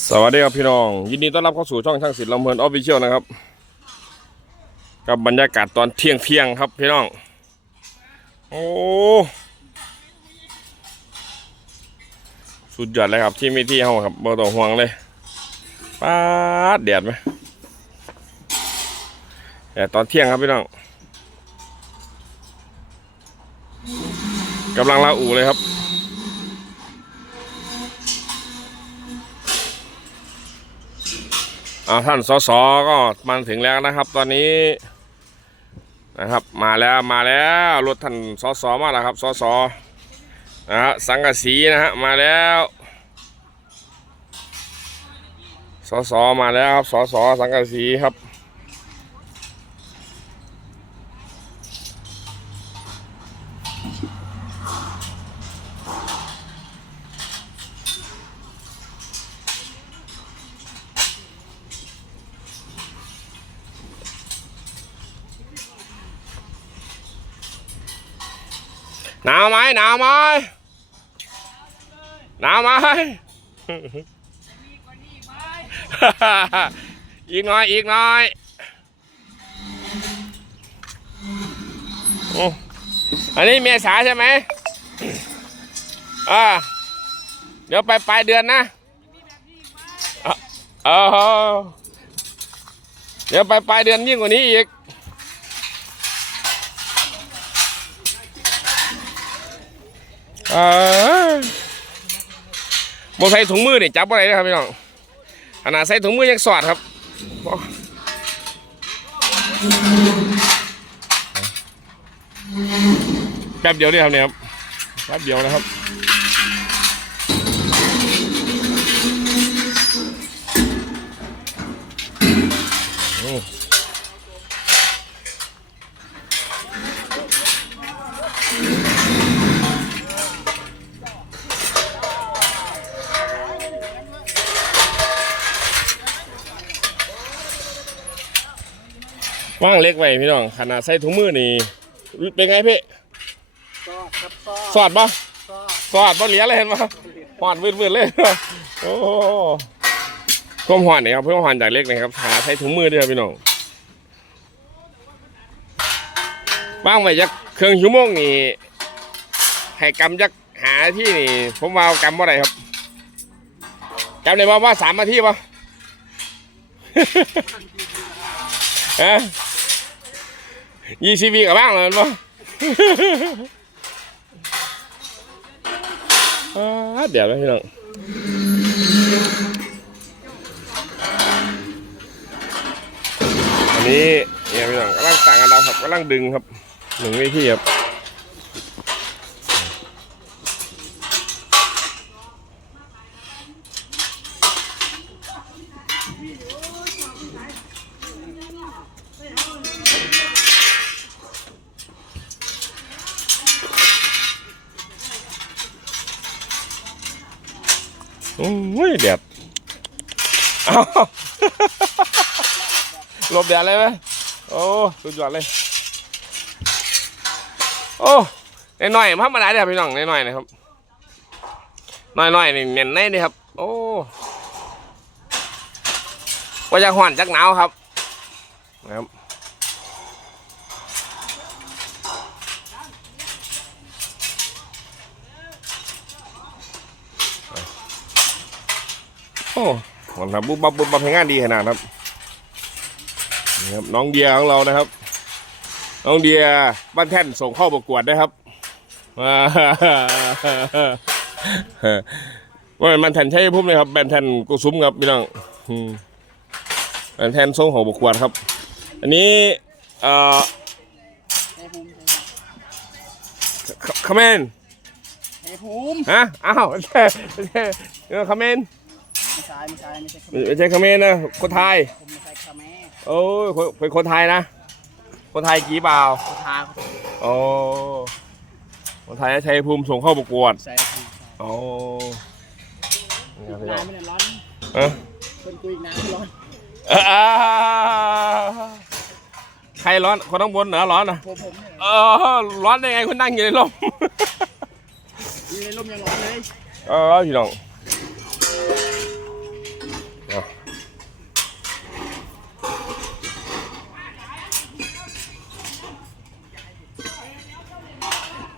สวัสดีครับพี่น้อง ยินดีต้อนรับเข้าสู่ช่องช่างศิลป์ลำเพลินออฟฟิเชียลนะครับกับบรรยากาศตอนเที่ยงเที่ยงครับพี่น้อง โอ้สุดยอดเลยครับที่มีที่ห้องครับบ่ต้องห่วงเลยป้าดแดดไหมแดดตอนเที่ยงครับพี่น้องกำลังลาอู่เลยครับ อาท่านสสก็มาถึงแล้วนะครับ ตอนนี้นะครับ มาแล้วมาแล้วรถท่านสสมาแล้วครับสสนะฮะสังกะสีนะฮะมาแล้วสสมาแล้วครับสสสังกะสีครับ หนาวไหมหนาวไหมหนาวไหมอีกหน่อยอีกหน่อยอันนี้เมษาใช่ไหมอ่าเดี๋ยวไปปลายเดือนนะอะเออเดี๋ยวไปปลายเดือนยิ่งกว่านี้อีก เออใส่ถุงมือเนี่ยจับอะไรนะครับพี่น้องขนาดใส่ถุงมือยังสอดครับแป๊บเดียวนี่ครับเนี่ยครับแป๊บเดียวนะครับ ว่างเล็กไว้พี่น้องขนาดใส่ถุงมือนี่เป็นไงพี่ซอดครับซอดสอดปะซอดสอดบ่เหลียเลยเห็นปะหอนวืดๆเลยโอ้ความหอนนี่ครับเพื่อหอนจากเล็กนะครับหาใช้ถุงมือด้วยครับพี่น้องบ้างไว้จักเครื่องชั่วโมงนี่ให้กำจักหาที่นี่ ผมว่ากำว่าไรครับกำได้บ่ว่าสามนาทีปะฮะ ยี่สิบปีกับบ้างเลยมั้งเดี๋ยวนะพี่น้องอันนี้เนี่ยพี่น้องกำลังต่างกันเราครับกำลังดึงครับหนึ่งวิธีครับ โอ้ยแดดอ้าหลบแดดเลยไหมโอ้สุดยอดเลย โอ้ในหน่อยพับมาได้เดี๋ยวพี่น้องหน่อยนะครับหน่อยๆนี่เน้นในนี่ครับ โอ้ว่าจะห่อนจักหนาวครับนะครับ โอ้มันทำบุ๊บบับบุ๊บบับให้งานดีขนาดครับนี่ครับ น้องเดียของเรานะครับ น้องเดียบ้านแท่นส่งเข้าประกวดนะครับว่ามันแทนใช่พุ่มเลยครับแบนแทนกุซุ้มครับพี่น้องอืมแบนแทนส่งของประกวดครับ อันนี้เอ่อไอ้ภูมิคอมเมนไอ้ภูมิฮะอ้าวไม่ใช่ไม่ใช่คอมเมน ไม่ใช่ไม่ใช่ไม่ใช่ไม่ใช่คอมเมนนะคนไทย ผมไม่ใช่คาแม่โอ้ยคนเป็นคนไทยนะ คนไทยกี่เปล่ากูทาโอ้คนไทยใช้ภูมิส่งเข้าประกวดใส่ภูมิโอ้นี่ครับพี่น้นาอนงไม่ได้ร้อนเอ้าคนกูอีกน้ำไม่ร้อนอ่าใครร้อนคนข้างบนเหรอร้อนอะผมผมเนี่ยเออร้อนได้ไงคุณนั่งอยู่ในร่มอยู่ในร่มยังร้อนเลย เออพี่น้อง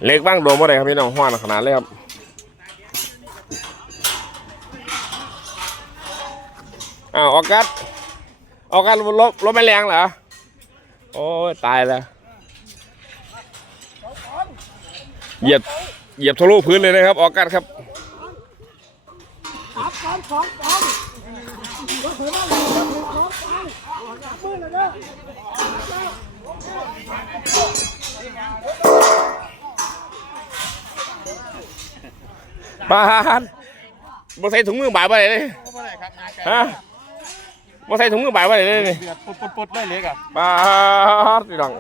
เล็กบ้างโดนบ่ได้ครับพี่น้องห้อนขนาดเลยครับอ้าวออกัสออกัสรถรถไม่แรงเหรอโอ้ยตายแล้วเหยียบเหยียบทะลุพื้นเลยนะครับ ออกัสครับ ปานบ่ใส่ถุงมือบ่ายบ่ได้เลยก็ได้ครับงานไก่ฮะบ่ใส่ถุงมือบ่ายบ่ได้เลยนี่เดือดปุดปุดปุดได้เล็กอะปานพี่น้อง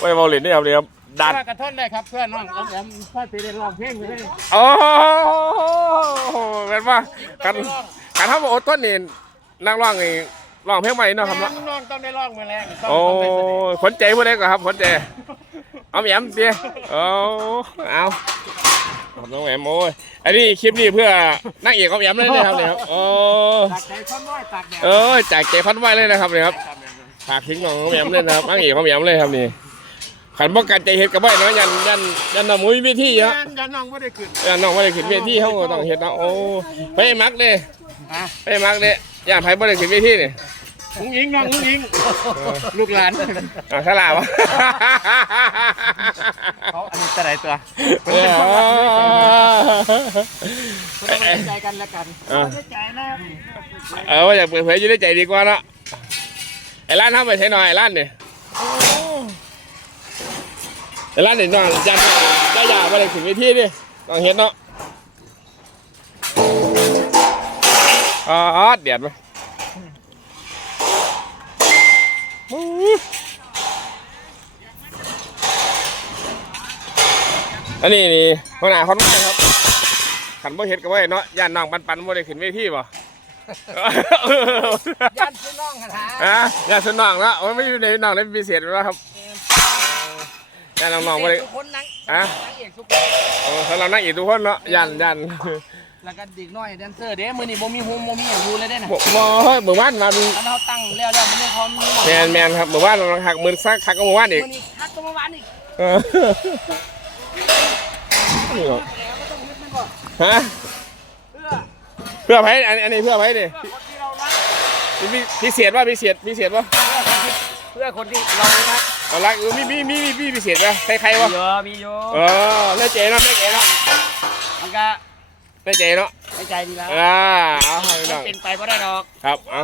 ไว้เว้าเล่นนี่ครับนี่ครับดัดกระท่อนได้ครับเพื่อนน้องแอมแอมพ่อตีได้ร้องเพลงไปเลยโอ้แม่นว่ากันกันทำโอดต้นนี่นักร้องนี่ร้องเพลงใหม่เนาะครับเนาะน้องต้องได้ร้องมาแรงต้องโอ้ต้องได้แสดงขนใจผู้ใดก็ครับขนใจเอาแหมมเตี้ยโอ้เอา ขอบน้องแหมมโอ้ยอันนี้คลิปนี้เพื่อนักเอกของแหมมเลยนะครับเนี่ยครับโอ้ตากใจท่อนน้อยตากแดดเออจากใจพันไว้เลยนะครับเนี่ยครับฝากทิ้งของแหมมเลยนะครับนักเอกของแหมมเลยครับนี่ขันป้องกันใจเฮ็ดกับไว้เนาะยันยันยันน้ำมุ้ยเวทีเยอะยันน้องไม่ได้ขึ้นยันน้องไม่ได้ขึ้นเวทีเขาก็ต้องเฮ็ดเนาะโอ้ไปมักเลยอะไปมักเลยย่านไผบ่ได้ขึ้นเวทีนี่ ลุงยิงน้องลุงยิง ลูกหลานอ่าสลาวะเขาอันนี้จะไหนตัวเออต้องไว้ใจกันแล้วกันเออไว้ใจนะเออว่าอยากเปิดเผยอยู่ในใจดีกว่าเนาะไอ้ร้านทำไปใช้หน่อยไอ้ร้านเนี่ยไอ้ร้านเนี่ยน้องยันย่าย่ามาเลยถึงเวทีดิต้องเห็นเนาะอ๋อเดือดไหม อันนี้นี่หัวหน้าคนใหม่ครับขันบ่เห็ดก็บ่เห็นเนาะย่านน้องปันปันบ่ได้ขึ้นเวทีบ่ยันพี่น้องกันหาฮะย่านสนองเนาะโอ้ยไม่อยู่ในน้องเลยพิเศษแล้วครับย่านน้องๆบ่ได้ทุกคนนั่งฮะนั่งเอกทุกคนโอ้สำหรับนักอีกทุกคนเนาะย่านย่านแล้วก็เด็กน้อยแดนเซอร์เด้มือนี่บ่มีโฮมบ่มีอย่างอยู่เลยเด้น่ะบ่บ่เฮ้ยเมื่อวานมามีอันเขาตั้งแล้วแล้วมันยังพร้อมมีแมนแมนครับเมื่อวานเราหักมือซักหักก็เมื่อวานอีกมือนี่คักตัวเมื่อวานอีกเออ นี่เหรอแล้วก็ต้องยึดมันก่อนฮะเพื่อเพื่อไผอันอันนี้เพื่อไผดิเพื่อคนที่เรารักพิพิเศษว่าพิเศษพิเศษว่าเพื่อคนที่เรารักเอาละเออมีมีมีมีมีพิเศษป่ะใครใครวะเยอะมีเยอะเออแม่เจ๋เนาะแม่เจ๋เนาะมันก็แม่เจ๋เนาะไม่ใจดีแล้วอ่าเอาให้หน่อยเป็นไปบ่ได้ดอกครับเอา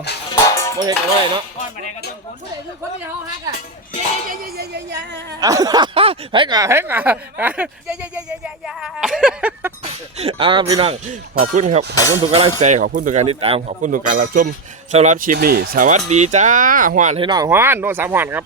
บ่เห็นกันไว้เนาะก้อนมาแดงก็ต้องคนผู้ใดคือคนที่เขาฮักอะ เย้เย้เย้เย้เย้เย้ให้ก่อนให้ก่อนเย้เย้เย้เย้เย้เย้อ่าพี่น้องขอบคุณครับขอบคุณทุกกำลังใจขอบคุณทุกการติดตามขอบคุณทุกการรับชมสำหรับคลิปนี้สวัสดีจ้าหวานให้น้องหวานโดนสามหวานครับ